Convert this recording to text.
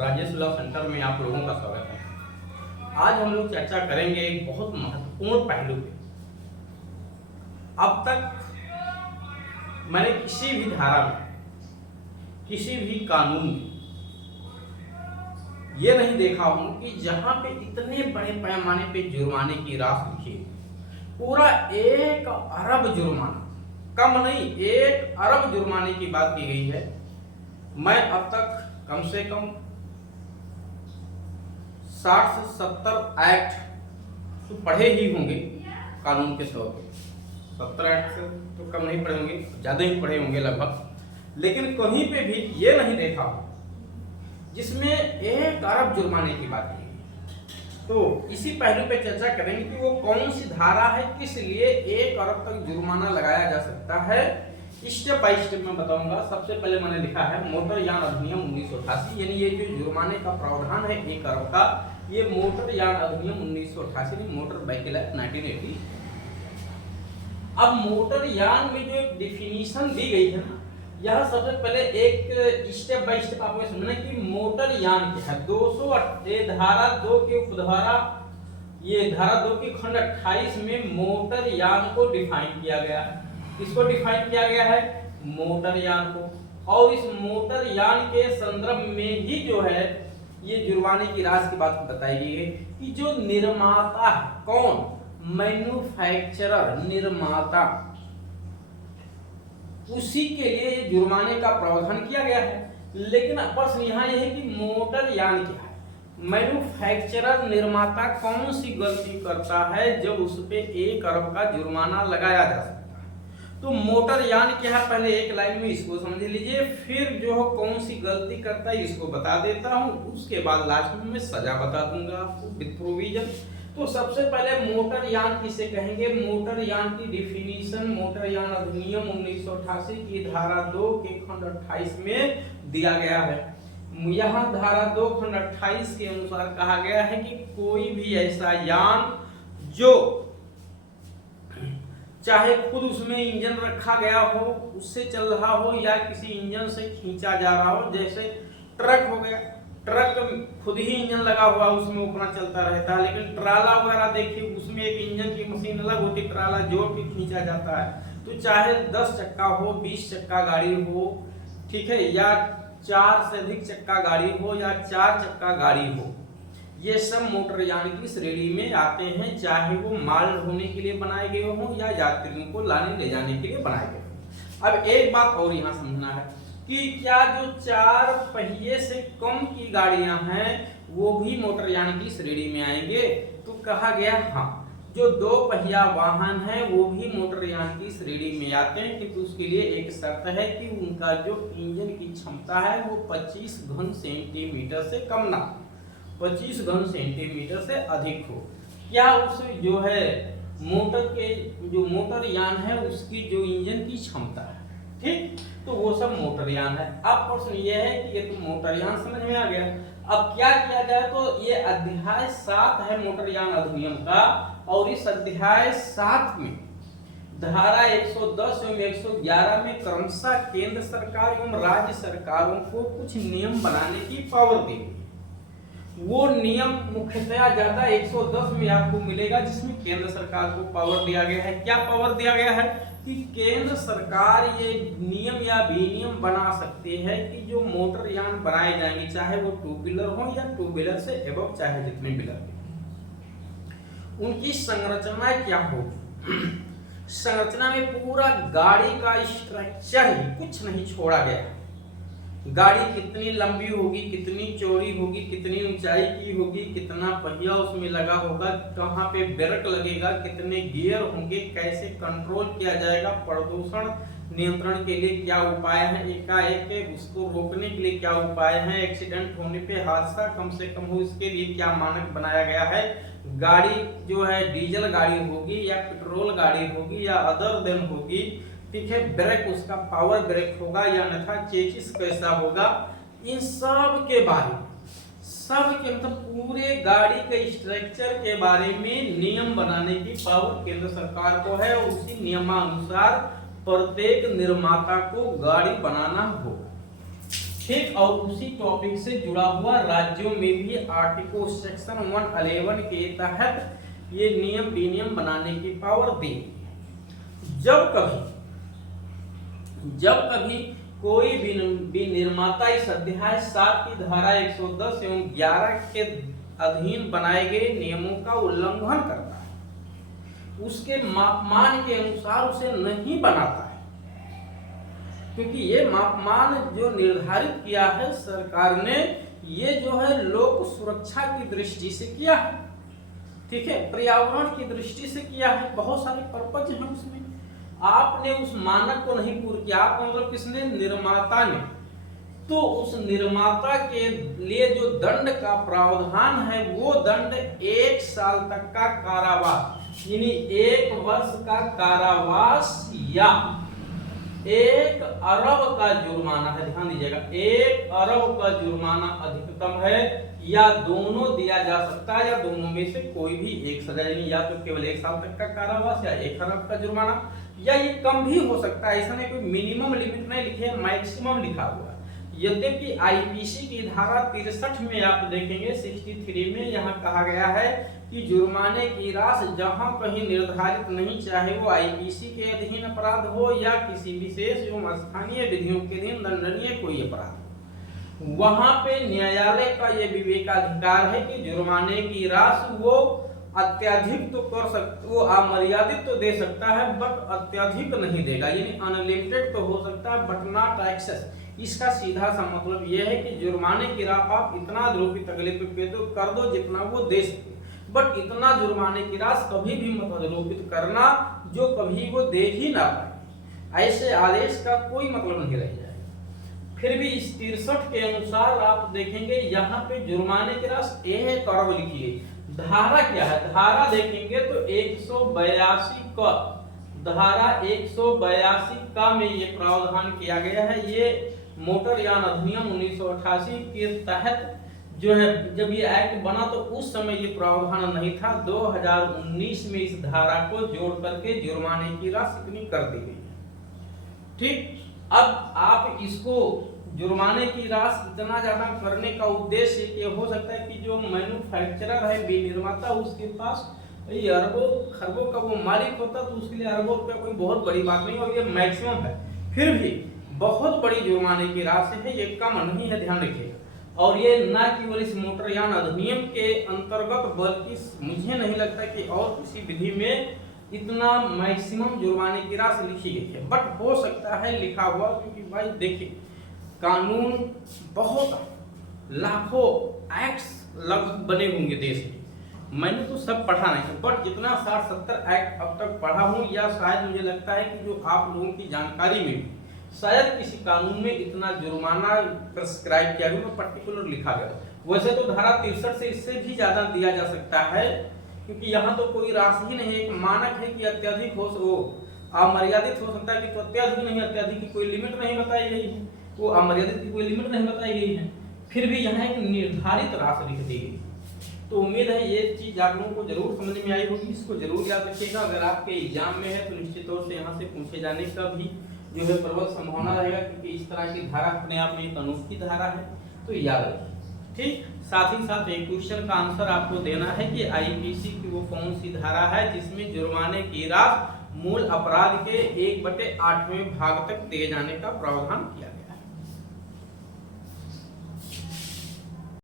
Rajesh law centre में आप लोगों का स्वागत है। आज हम लोग चर्चा करेंगे एक बहुत महत्वपूर्ण पहलू पे। अब तक मैंने किसी भी धारा में, किसी भी कानून में ये नहीं देखा हूं कि जहां पे इतने बड़े पैमाने पे जुर्माने की राशि लिखी है, पूरा 1 अरब जुर्माना, कम नहीं 1 अरब जुर्माने की बात की गई है। मैं अब तक कम से कम 60 से 70 एक्ट तो पढ़े ही होंगे कानून के तौर पे। 70 एक्ट से तो कम नहीं पढ़े होंगे, ज़्यादा ही पढ़े होंगे लगभग, लेकिन कहीं पे भी ये नहीं देखा जिसमें 1 अरब जुर्माने की बात की गई। तो इसी पहलू पे चर्चा करेंगे कि वो कौन सी धारा है, किस लिए 1 अरब तक जुर्माना लगाया जा सकता है। स्टेप बाय स्टेप मैं बताऊंगा। सबसे पहले मैंने लिखा है मोटर यान अधिनियम 1988, यानी ये जो जुर्माने का प्रावधान है 1 अरब का, ये मोटर यान अधिनियम 1988 मोटर व्हीकल एक्ट 1980। अब मोटर यान में जो एक डिफिनीशन दी गई है ना, यह सबसे पहले एक स्टेप बाय स्टेप आपको समझना कि मोटर यान क्या है। 208 धारा 2 के उपधारा, ये धारा 2 के खंड 28 में मोटर यान को डिफाइन किया गया है। किसको डिफाइन किया गया है? मोटर यान को। और इस मोटर यान के संदर्भ में ही जो है ये जुर्माने की राशि की बात बताई गई है कि जो निर्माता है, कौन? मैन्युफैक्चरर, निर्माता, उसी के लिए जुर्माने का प्रावधान किया गया है। लेकिन प्रश्न यहाँ यह है कि मोटर यान क्या है? मैन्युफैक्चरर, निर्माता कौन सी गलती करता है जब उस पे 1 अरब का जुर्माना लगाया जा सकता है? तो मोटर यान क्या है, पहले एक लाइन में इसको समझ लीजिए, फिर जो है कौन सी गलती करता है इसको बता देता हूं, उसके बाद लास्ट में मैं सजा बता दूंगा आपको विद प्रोविजन। तो सबसे पहले मोटर यान किसे कहेंगे? मोटर यान की डिफिनीशन मोटर यान अधिनियम 1988 की धारा 2 के खंड 28 में दिया गया है। यहाँ धारा 2 खंड 28 के अनुसार कहा गया है कि कोई भी ऐसा यान जो चाहे खुद उसमें इंजन रखा गया हो, उससे चल रहा हो, या किसी इंजन से खींचा जा रहा हो, जैसे ट्रक हो गया, ट्रक खुद ही इंजन लगा हुआ उसमें अपना चलता रहता है, लेकिन ट्राला वगैरह देखिए उसमें एक इंजन की मशीन अलग होती, ट्राला जोड़ के खींचा जाता है। तो चाहे 10 चक्का हो, 20 चक्का गाड़ी हो, ठीक है, या 4 से अधिक चक्का गाड़ी हो, या 4 चक्का गाड़ी हो, ये सब मोटर यान की श्रेणी में आते हैं, चाहे वो माल ढोने के लिए बनाए गए हों या यात्रियों को लाने ले जाने के लिए बनाए गए हों। अब एक बात और यहाँ समझना है कि क्या जो 4 पहिए से कम की गाड़ियां हैं वो भी मोटर यान की श्रेणी में आएंगे? तो कहा गया हाँ, जो 2 पहिया वाहन है वो भी मोटर यान की श्रेणी में आते हैं, किंतु उसके लिए एक शर्त है कि उनका जो इंजन की क्षमता है वो 25 घन सेंटीमीटर से कम ना, 25 घन सेंटीमीटर से अधिक हो। क्या उस जो है मोटर के जो मोटर यान है उसकी जो इंजन की क्षमता है, ठीक, तो वो सब मोटर यान है। अब प्रश्न ये है कि ये तो मोटर यान समझ में आ गया। अब क्या किया जाए? तो ये अध्याय 7 है मोटर यान अधिनियम का, और इस अध्याय 7 में धारा 110 एवं 111 में क्रमशः केंद्र सरकार एवं राज्य सरकारों को कुछ नियम बनाने की पावर दी गई। वो नियम मुख्यतया ज्यादा 110 में आपको मिलेगा, जिसमें केंद्र सरकार को पावर दिया गया है। क्या पावर दिया गया है? कि केंद्र सरकार ये नियम या विनियम बना सकती है कि जो मोटर यान बनाए जाएंगे, चाहे वो 2 व्हीलर हो या 2 व्हीलर से एबव, चाहे जितने व्हीलर, उनकी संरचना क्या होगी। संरचना में पूरा गाड़ी का स्ट्रक्चर ही, कुछ नहीं छोड़ा गया। गाड़ी कितनी लंबी होगी, कितनी चौड़ी होगी, कितनी ऊंचाई की होगी, कितना पहिया उसमें लगा होगा, कहाँ पे ब्रेक लगेगा, कितने गियर होंगे, कैसे कंट्रोल किया जाएगा, प्रदूषण नियंत्रण के लिए क्या उपाय हैं, एकाएक उसको रोकने के लिए क्या उपाय हैं, एक्सीडेंट होने पे हादसा कम से कम हो इसके लिए क्या मानक बनाया गया है। गाड़ी जो है डीजल गाड़ी होगी या पेट्रोल गाड़ी होगी या अदर देन होगी, ठीक है, ब्रेक उसका पावर ब्रेक होगा या अन्यथा चेसिस कैसा होगा, इन सब के बारे में, सब के मतलब पूरे गाड़ी के स्ट्रक्चर के बारे में नियम बनाने की पावर केंद्र सरकार को है। उसी नियमानुसार प्रत्येक निर्माता को गाड़ी बनाना होगा। ठीक, और उसी टॉपिक से जुड़ा हुआ राज्यों में भी आर्टिकल सेक्शन 111 के तहत ये नियम विनियम बनाने की पावर दी। जब कभी कोई भी निर्माता इस अध्याय 7 की धारा 110 एवं 11 के अधीन बनाए गए नियमों का उल्लंघन करता है, उसके मापमान के अनुसार उसे नहीं बनाता है, क्योंकि ये मापमान जो निर्धारित किया है सरकार ने, ये जो है लोक सुरक्षा की दृष्टि से किया है, ठीक है, पर्यावरण की दृष्टि से किया है, बहुत सारे पर्पज हैं उसमें। आपने उस मानक को नहीं पूरा किया, आप मतलब किसने, निर्माता ने, तो उस निर्माता के लिए जो दंड का प्रावधान है वो दंड 1 साल तक का कारावास, यानी 1 वर्ष का कारावास या 1 अरब का जुर्माना है। ध्यान दीजिएगा, 1 अरब का जुर्माना अधिकतम है, या दोनों दिया जा सकता है, या दोनों में से कोई भी एक सजा, यानी या तो केवल 1 साल तक का कारावास या 1 अरब का जुर्माना, या ये कम भी हो सकता है। ऐसा नहीं, कोई मिनिमम लिमिट नहीं लिखे है, मैक्सिमम लिखा हुआ है। यद्यपि आईपीसी की धारा 63 में आप देखेंगे 63 में यहाँ कहा गया है कि जुर्माने की राशि जहां कहीं निर्धारित नहीं, चाहे वो आईपीसी के अधीन अपराध हो या किसी विशेष एवं स्थानीय विधियों के अधीन दंडनीय कोई अपराध हो, वहां पे न्यायालय का ये विवेकाधिकार है कि जुर्माने की राशि वो अत्यधिक तो कर सकता, वो अमर्यादित तो दे सकता है बट अत्यधिक नहीं देगा, यानी अनलिमिटेड तो हो सकता है बट नॉट एक्सेस। इसका सीधा सा मतलब यह है कि जुर्माने की राशि आप इतना आरोपित अगले पे तो कर दो जितना वो दे सके, बट इतना जुर्माने की राशि कभी भी मत आरोपित करना जो कभी वो दे ही ना पाए। ऐसे आदेश का कोई मतलब नहीं रह जाएगा। फिर भी इस 63 के अनुसार आप देखेंगे यहाँ पे जुर्माने की राशि 1 अरब लिखी है। धारा क्या है, धारा देखेंगे तो 182 का, धारा 182 का में ये प्रावधान किया गया है। ये मोटर यान अधिनियम 1988 के तहत जो है, जब ये एक्ट बना तो उस समय ये प्रावधान नहीं था। 2019 में इस धारा को जोड़ करके जुर्माने की राशि इतनी कर दी गई है। ठीक, अब आप इसको जुर्माने की राशि इतना ज्यादा करने का उद्देश्य ये हो सकता है कि जो मैन्युफैक्चरर है, विनिर्माता, उसके पास अरबों खरबों का वो मालिक होता, तो उसके लिए अरबों रुपया कोई बहुत बड़ी बात नहीं, और ये मैक्सिमम है। फिर भी बहुत बड़ी जुर्माने की राशि है, ये कम नहीं है, ध्यान रखिएगा। और ये न केवल इस मोटरयान अधिनियम के अंतर्गत बल्कि मुझे नहीं लगता कि और किसी विधि में इतना मैक्सिमम जुर्माने की राशि लिखी गई है, बट हो सकता है लिखा हुआ, क्योंकि भाई देखिए कानून बहुत लाखों एक्ट्स लगभग बने होंगे देश में, मैंने तो सब पढ़ा नहीं, बट जितना 60-70 एक्ट अब तक पढ़ा हूँ, या शायद मुझे लगता है कि जो आप लोगों की जानकारी में शायद किसी कानून में इतना जुर्माना प्रिस्क्राइब किया गया, पर्टिकुलर लिखा गया। वैसे तो धारा 63 से इससे भी ज्यादा दिया जा सकता है, क्योंकि यहाँ तो कोई राशि ही नहीं, एक मानक है कि अत्यधिक हो, वो अमर्यादित हो सकता है, कि तो अत्यधिक नहीं, अत्यधिक की कोई लिमिट नहीं बताई गई है, वो अमर्यादित की कोई लिमिट नहीं बताई गई है। फिर भी यहाँ एक निर्धारित राशि लिख दी गई। तो उम्मीद है ये चीज आप लोगों को जरूर समझ में आई होगी, इसको जरूर याद रखिएगा। अगर आपके एग्जाम में है तो निश्चित तौर से यहाँ से पूछे जाने का भी जो है प्रबल संभावना रहेगा, क्योंकि इस तरह की धारा अपने आप में एक अनूठी धारा है, तो याद रखिए। ठीक, साथ ही साथ एक क्वेश्चन का आंसर आपको देना है कि आईपीसी की वो कौन सी धारा है जिसमें जुर्माने की राशि मूल अपराध के 1/8वें भाग तक दिए जाने का प्रावधान किया